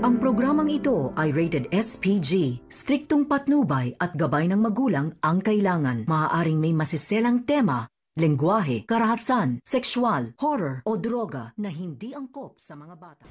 Ang programang ito ay rated SPG. Striktong patnubay at gabay ng magulang ang kailangan. Maaaring may masiselang tema, lengguwahe, karahasan, sexual, horror o droga na hindi angkop sa mga bata.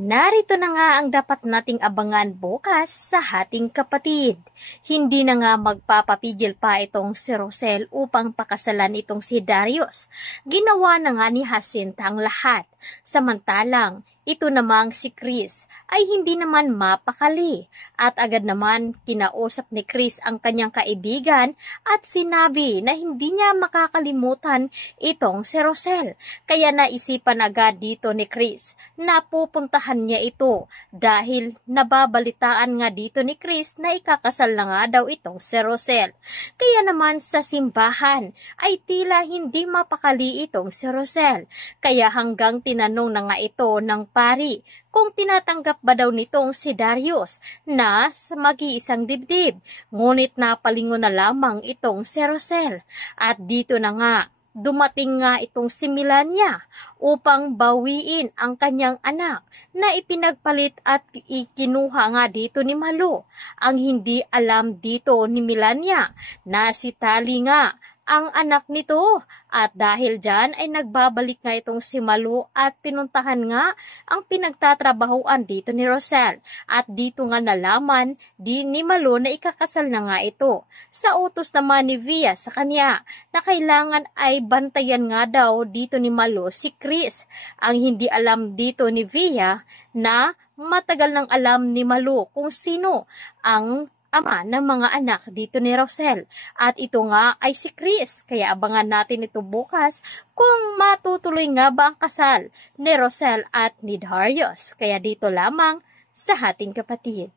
Narito na nga ang dapat nating abangan bukas sa Hating Kapatid. Hindi na nga magpapapigil pa itong si Rosel upang pakasalan itong si Darius. Ginawa na nga ni Jacinta ang lahat. Samantalang, ito namang si Chris ay hindi naman mapakali at agad naman kinausap ni Chris ang kanyang kaibigan at sinabi na hindi niya makakalimutan itong si Rosel. Kaya naisipan agad dito ni Chris na pupuntahan niya ito dahil nababalitaan nga dito ni Chris na ikakasal na nga daw itong si Rosel. Kaya naman sa simbahan ay tila hindi mapakali itong si Rosel. Kaya hanggang tinanong na nga ito ng pari kung tinatanggap ba daw nitong si Darius na sa mag-iisang dibdib. Ngunit napalingon na lamang itong si Rosel. At dito na nga, dumating nga itong si Melania upang bawiin ang kanyang anak na ipinagpalit at ikinuha nga dito ni Malu. Ang hindi alam dito ni Melania na si Tali nga ang anak nito at dahil dyan ay nagbabalik nga itong si Malu at pinuntahan nga ang pinagtatrabahuan dito ni Rosel at dito nga nalaman din ni Malu na ikakasal na nga ito. Sa utos naman ni Via sa kanya na kailangan ay bantayan nga daw dito ni Malu si Chris. Ang hindi alam dito ni Via na matagal nang alam ni Malu kung sino ang ama ng mga anak dito ni Rosel. At ito nga ay si Chris. Kaya abangan natin ito bukas kung matutuloy nga ba ang kasal ni Rosel at ni Darius. Kaya dito lamang sa Hating Kapatid.